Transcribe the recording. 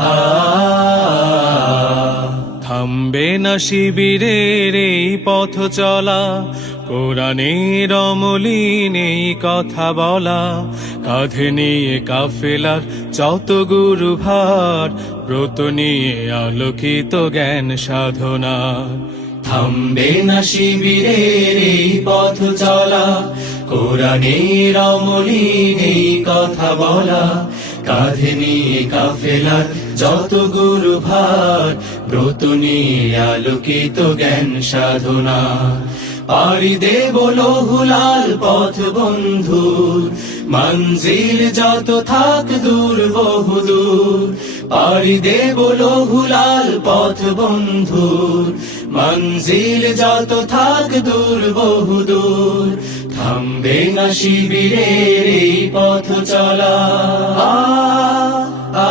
আ থামবে না শিবিরের এই পথ চলা, কোরআনের অমলিন এই কথা বলা, কাঁধে নিয়ে কাফেলার যত গুরু ভার, ব্রত নিয়ে আলোকিত জ্ঞান সাধনা। থামবে না শিবিরের এই পথ চলা, কোরআনের অমলিন এই কথা বলা, কাঁধে নিয়ে কাফেলার যত গুরু ভার, ব্রত নিয়ে আলোকিত জ্ঞান সাধনা। পাড়ি দেব লৌহুলাল পথ বন্ধুর, মঞ্জিল যত থাক দূর বহুদূর। পাড়ি দেব লৌহুলাল পথ বন্ধুর, মঞ্জিল যত থাক দূর বহুদূর। থামবে না শিবিরের এই পথ চলা। আ